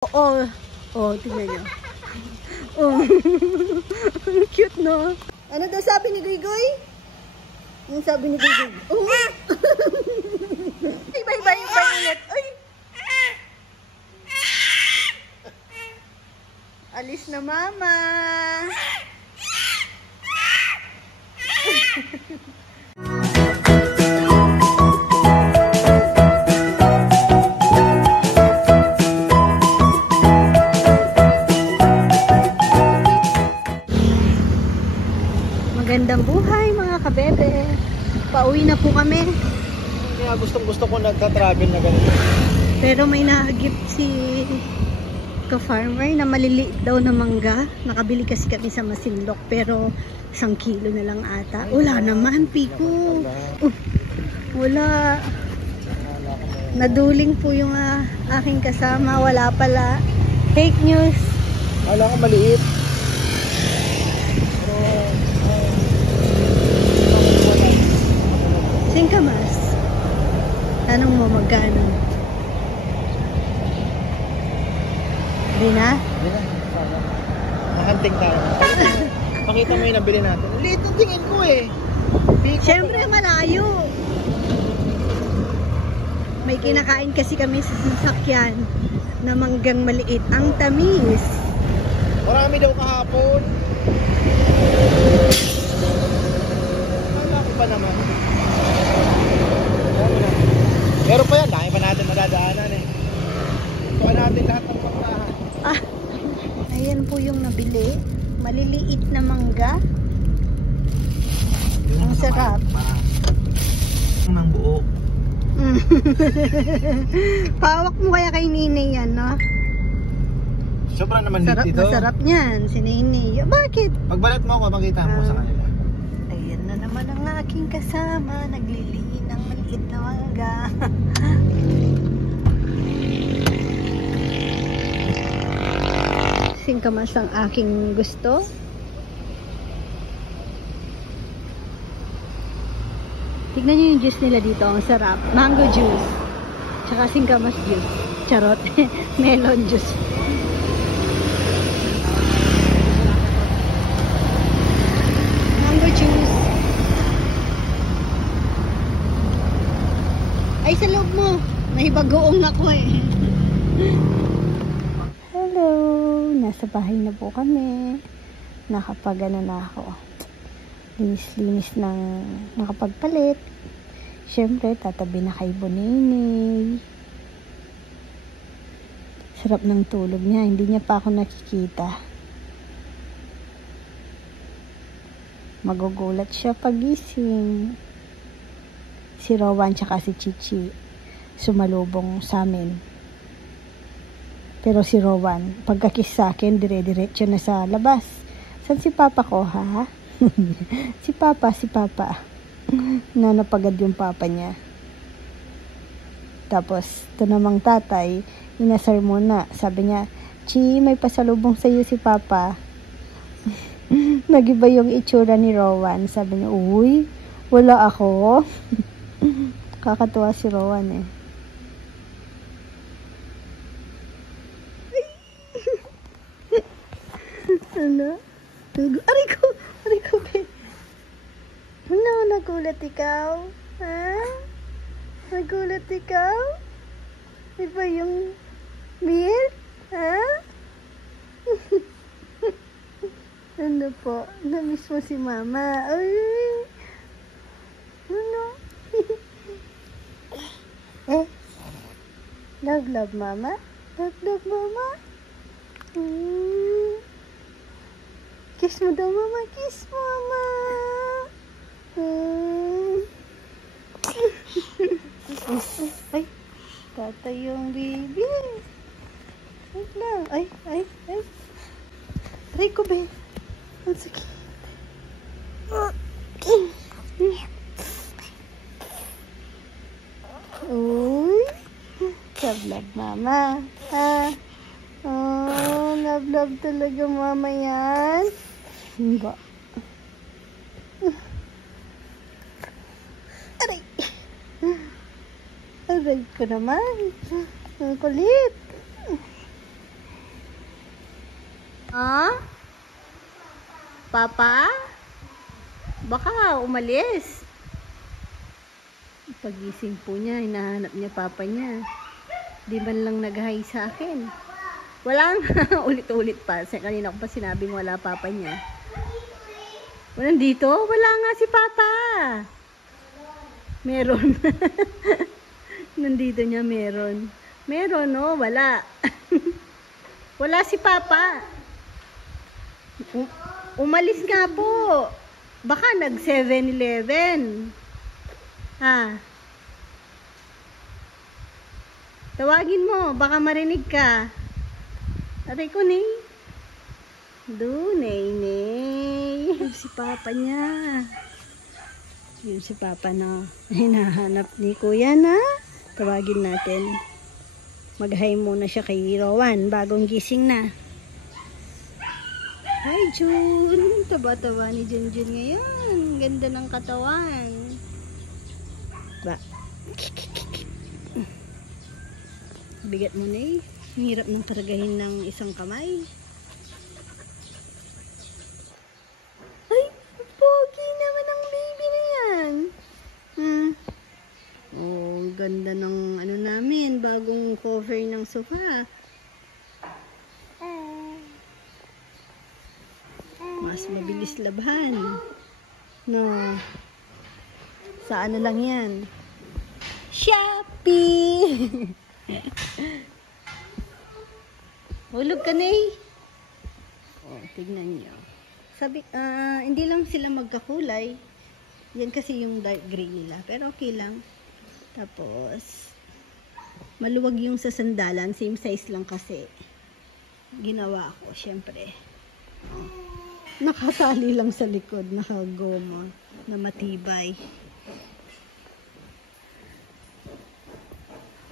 Oo. Oh, tingnan nyo. Oh. Cute, no? Ano daw sabi ni Guy? Yung sabi ni Guy. Oh. Bye ulit. Ay. Alis na mama. Magandang buhay mga kabebe. Pauwi na po kami. Kaya gustong-gusto ko nagta-travel na ganito. Pero may na-gift si ka-farmer na maliliit daw na mangga. Nakabili kasi kami sa Masinloc pero 1 kilo na lang ata. Wala naman, Pico. Wala. Naduling po yung aking kasama. Wala pala. Fake news. Wala ko maliit. Singkamas. Tanong mo magkano? Hindi na? Hindi na. Mahanting tayo. Pakita mo yung nabili natin. Liit ang tingin ko eh. Siyempre malayo. May kinakain kasi kami sa sasakyan na manggang maliit. Ang tamis. Marami daw kahapon. Wala ko pa naman. Pero pa yan, laki pa natin madadaanan eh. Tuwa natin lahat ng pagkahan. Ayan po yung nabili. Maliliit na mangga. Ang sarap. Ng buo. Pawak mo kaya kay Nini yan, no? Sobrang naman Sarap lit na ito. sarap niyan, si Nini. Bakit? Pagbalat mo ako, makita mo sa kanila. Ayan na naman ang aking kasama. Nagliliin ng maliit na mangga. Singkamas ang aking gusto. Tignan nyo yung juice nila dito. Ang sarap. Mango juice. Tsaka singkamas juice. Charot. Melon juice. Mango juice. Ay, sa loob mo. May bagoong ako eh. Hello. Nasa bahay na po kami. Nakapag-ano na ako. Linis-linis ng nakapagpalit. Siyempre, tatabi na kay Bonini. Sarap ng tulog niya. Hindi niya pa ako nakikita. Magugulat siya pagising. Si Rowan tsaka si Chichi sumalubong sa amin. Pero si Rowan, pagkakis sa akin, dire-diretso na sa labas. San si Papa ko, ha? Si Papa. Nanapagad yung Papa niya. Tapos, ito namang tatay, inasar muna. Sabi niya, Chi, may pasalubong sa'yo si Papa. Nagiba yung itsura ni Rowan. Sabi niya, uy, wala ako. Kakatuwa si Rowan eh. Ano? Aray ko, be. Ano, nagulat ikaw? Ha? Nagulat ikaw? Iba yung milk? Ha? Ano po? Namiss mo si Mama? Ay! Ano? Love, Mama? Love, Mama? Kiss mo daw, Mama. Kiss, Mama. Ay, tatay yung baby. Wait lang. Ay. Try ko, be. Ang sakit. Uy. Love, Mama. Oh, love talaga, Mama yan. Hindi. Aray ko naman. Ang kulit. Ah? Papa? Baka umalis. Pagising po niya, hinahanap niya papa niya. Di man lang nag-hi sa akin. Walang ulit-ulit pa. Kanina ko pa sinabing wala papa niya. Walang dito? Wala nga si papa. Meron. Nandito niya meron. Meron, no? Wala. Wala si papa. Umalis nga po. Baka nag 7-Eleven. Ha? Tawagin mo. Baka marinig ka. Atay ko, Nay. Nay. Si papa niya. Yun si papa na hinahanap ni kuya na. Tawagin natin. Mag-hi muna siya kay Rowan. Bagong gising na. Hi, Jun. Taba-taba ni Junjun ngayon. Ganda ng katawan. Ba? Bigat mo na eh. Hirap nang karagahin ng isang kamay. Ay, pogi naman ang baby na yan. Oh, ganda ng ano namin. Bagong cover ng sofa. Mas mabilis labhan. No. Sa ano lang yan? Shopee! Hulog ka na eh. Oh, tignan nyo. Sabi, hindi lang sila magkakulay. Yan kasi yung dark gray nila. Pero okay lang. Tapos, maluwag yung sa sandalan. Same size lang kasi. Ginawa ko, syempre. Nakatali lang sa likod, nakagoma, na matibay.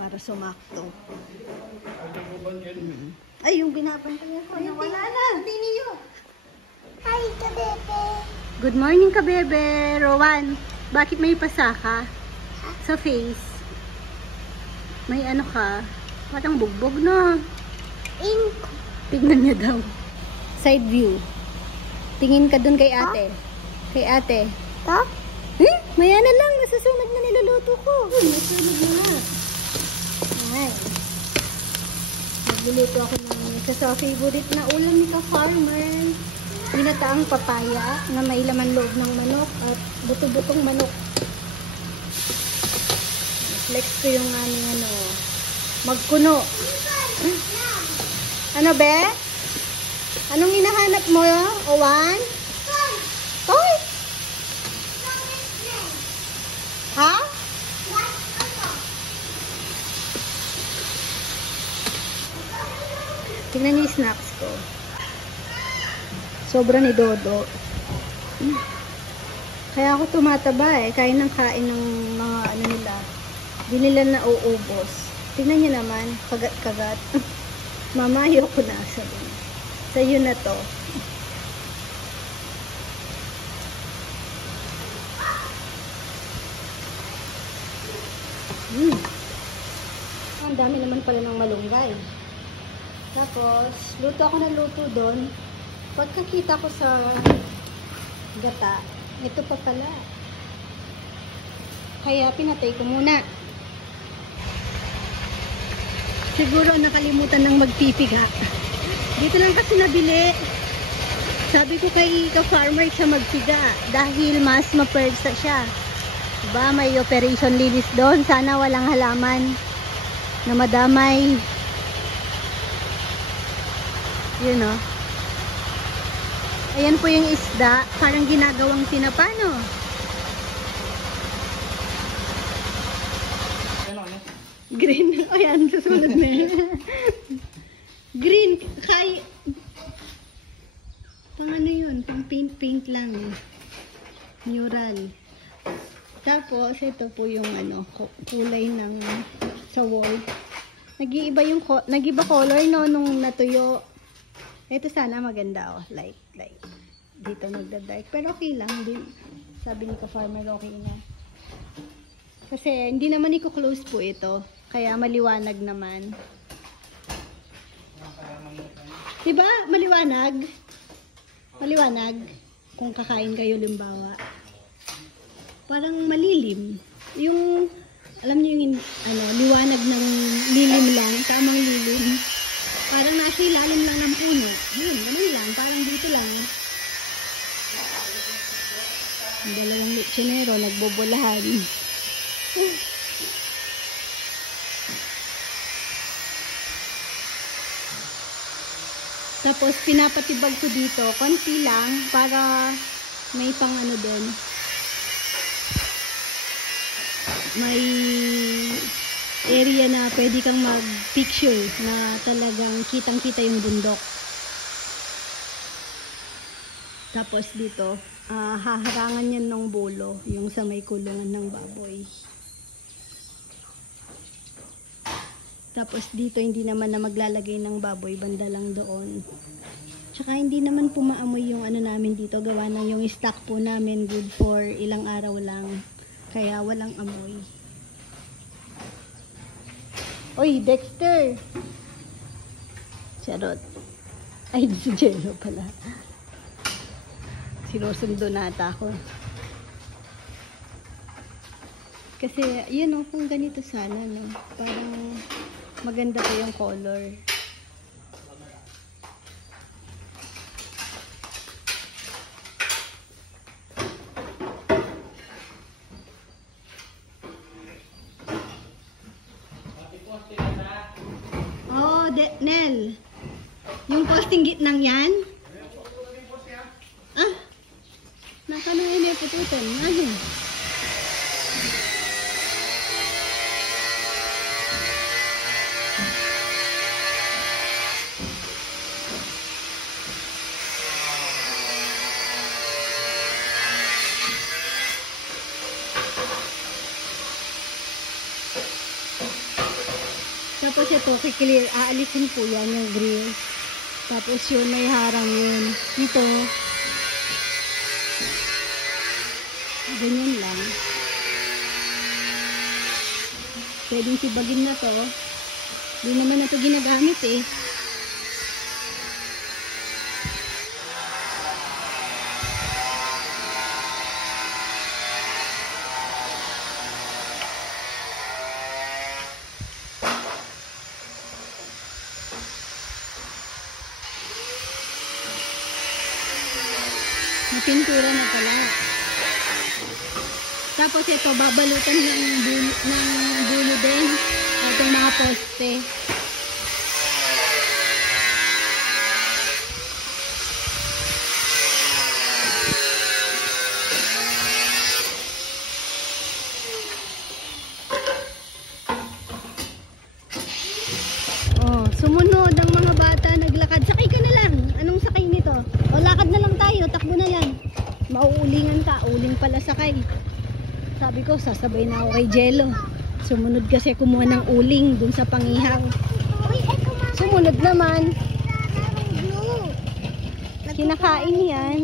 Para sumakto. Ay, yung binapantayan ko, nawala na. Hindi niyo. Hi, kabebe. Good morning, kabebe. Rowan, bakit may pasa ka? Sa face. May ano ka? Matang bugbog, no? Ink. Tignan niya daw. Side view. Tingin ka dun kay ate. Kay ate. Ta? Maya na lang. Nasusunog na niluluto ko. Nasusunog na nga. Ay. Nagluluto ako ng sa favorite na ulam ni ka-farmer. Binataang papaya na may laman loob ng manok at buto-butong manok. Flex ko yung aming magkuno. Ano be? Anong hinahanap mo? Owan? Toy? Ha? Tingnan niyo yung snacks ko. Sobra ni Dodo. Kaya ako tumataba eh. Kain ng kain ng mga ano nila. Di nila na uubos. Tingnan niyo naman. Kagat-kagat. Mama, ayoko na. Sabi. Sa'yo na to. Ang dami naman pala ng malunggay. Tapos, luto ako ng luto doon. Pagkakita ko sa gata, ito pa pala. Kaya pinatay ko muna. Siguro nakalimutan ng magpipiga. Dito lang kasi nabili. Sabi ko kay ka-farmer siya magpiga dahil mas mapersa siya. Diba, may operation linis doon. Sana walang halaman na madamay. Yun o. Ayan po yung isda. Parang ginagawang tinapa, no? Green. Ayan, susunod na. Green. Kay... Pang ano yun? Pang paint lang. Mural. Tapos, ito po yung ano, kulay ng sa wall. Nag-iiba yung nag-iba color no nung natuyo. Ito sana maganda oh, light. Dito nagda-dark, pero okay lang din. Sabi ni ka-farmer okay na. Kasi hindi naman i-close po ito, kaya maliwanag naman. Diba? Maliwanag. Maliwanag. Kung kakain kayo limbawa. Parang malilim. Yung, alam niyo yung liwanag ng lilim lang. Tamang lilim. Parang nasa ilalim lang ng puno. Yun, ganun lang. Parang dito lang. Ang dalawang lechonero nagbobolahan. Tapos pinapatibag ko dito, konti lang para may pang din. May area na pwede kang mag-picture na talagang kitang-kita yung bundok. Tapos dito, haharangan yan ng bolo, yung sa may kulungan ng baboy. Tapos dito hindi naman na maglalagay ng baboy, banda lang doon. Tsaka hindi naman pumaamoy yung namin dito, gawa ng yung stock po namin good for ilang araw lang. Kaya walang amoy. Oy, Dexter! Charot. Ay, si Jello pala. Sinusundo nata ako. Kasi, yun kung ganito sana, no? Parang maganda pa yung color. Oh, Nel. Yung posting gitnang yan? Ah? Naka na yun yung pututan. Ano? Tapos ito, kiklear, aalisin po yan yung grill. Tapos yun, may harang yun. Dito, ganyan lang. Pwedeng tibagin na to. Hindi naman na to ginagamit eh. Pintura na pala. Tapos ito, babalutan ng bulo din. Itong mga poste. Oh, sumunod ang mga bata, naglakad. Sakay ka na lang. Anong sakay nito? O, lakad na lang tayo. Takbo na yan. Mauulingan ka. Uling pala sakay. Sabi ko, sasabay na ako kay Jello. Sumunod kasi kumuha ng uling dun sa pangihaw. Sumunod naman. Kinakain yan.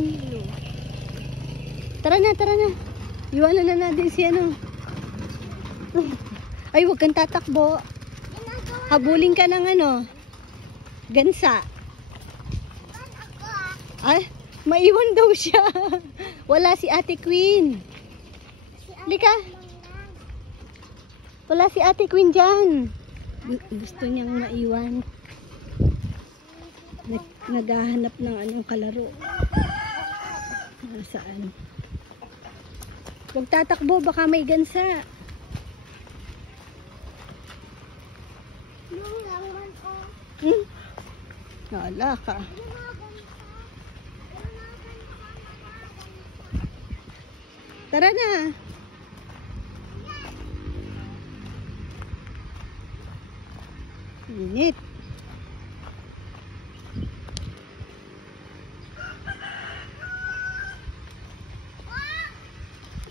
Tara na, tara na. Iwanan na natin si Ay, huwag kang tatakbo. Habulin ka ng gansa. Ay, maiwan daw siya. Wala si Ate Queen. Lika. Wala si Ate Queen dyan. Gusto niyang maiwan. Naghahanap ng kalaro. Nasaan? Huwag tatakbo, baka may gansa. Wala ka. Tara na. Init.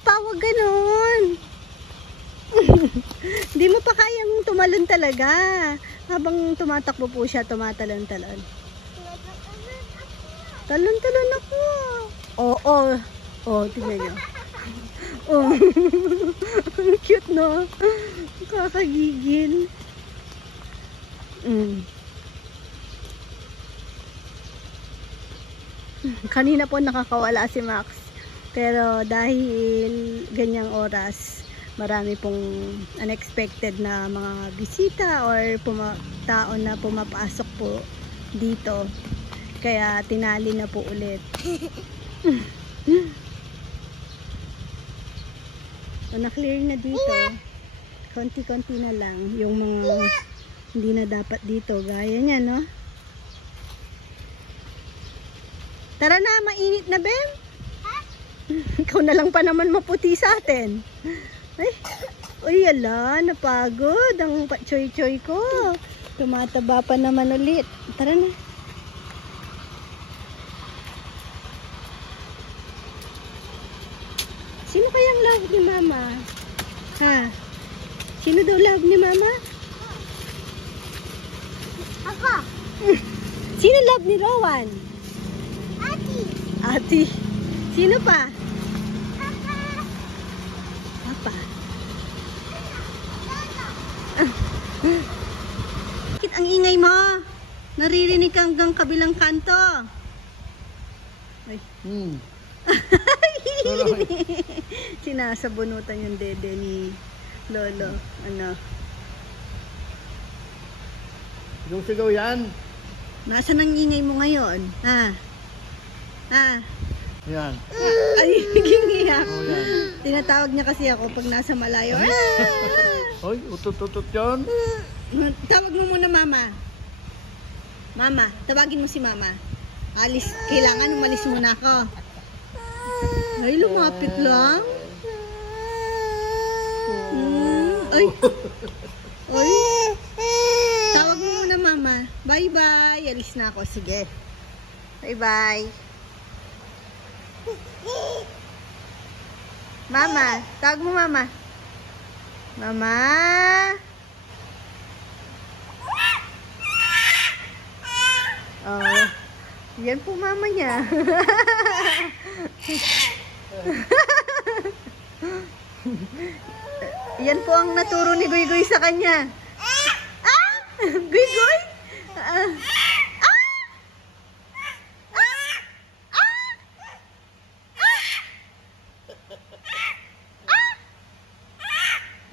Pawag ganon. Hindi mo pa kayang tumalon talaga. Habang tumatakbo po siya, tumatalon-talon. Talon-talon ako. Oo. Oh, tingnan nyo. Oh. Ang cute, no? Kakagigil. Kanina po nakakawala si Max. Pero dahil ganyang oras, marami pong unexpected na mga bisita or tao na pumapasok po dito. Kaya tinali na po ulit. So, na-clear na dito. Konti-konti na lang yung mga hindi na dapat dito. Gaya niya, no? Tara na, mainit na, Bem. Ikaw na lang pa naman maputi sa atin. Ay, uy, ala, napagod ang choy-choy ko. Tumataba pa naman ulit. Tara na. Sino kayang love ni Mama? Ha? Sino daw love ni Mama? Ako. Sino love ni Rowan? Ati. Ati. Sino pa? Papa. Bakit ang ingay mo? Naririnig ka hanggang kabilang kanto. Ay. Sinasabunutan yung dede ni Lolo. Ano? Sigaw yan. Nasaan ang ingay mo ngayon? Ha? Ha? Yan. Ay, naging-iyak. Oh, yan. Tinatawag niya kasi ako pag nasa malayo. Hoy, utut-utut yan. Tawag mo muna Mama. Mama, tawagin mo si Mama. Alis, kailangan umalis muna ako. Ay, lumapit lang. Ay. Ay. Tawag mo muna Mama. Bye-bye. Alis na ako. Sige. Bye-bye. Mama. Tawag mo Mama. Mama. Oh. Yan po Mama niya. Yan po ang naturo ni Guy Guy sa kanya. Ah! Guy Guy? Ah!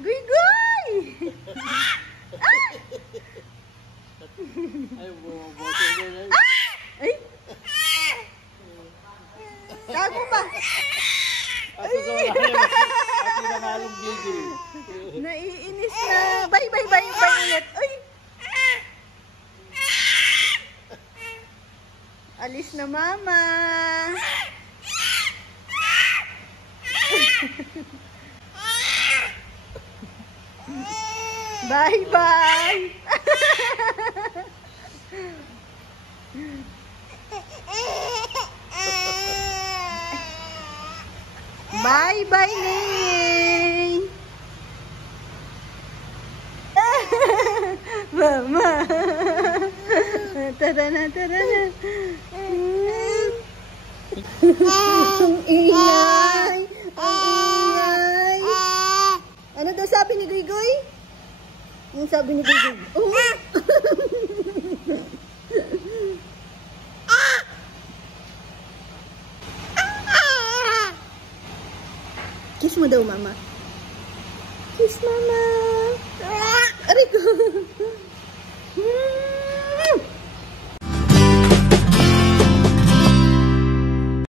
Guy Guy! Ay! Tago pa! Naiinis na. Bye ulit. Ay! Alis na Mama. Bye. Bye, Ning. Mama. Tara na. Ang ingay. Ano daw sabi ni Guy Guy? Ang sabi ni Guy Guy? Oh. Kiss mo daw, Mama. Kiss, Mama. Aray ko.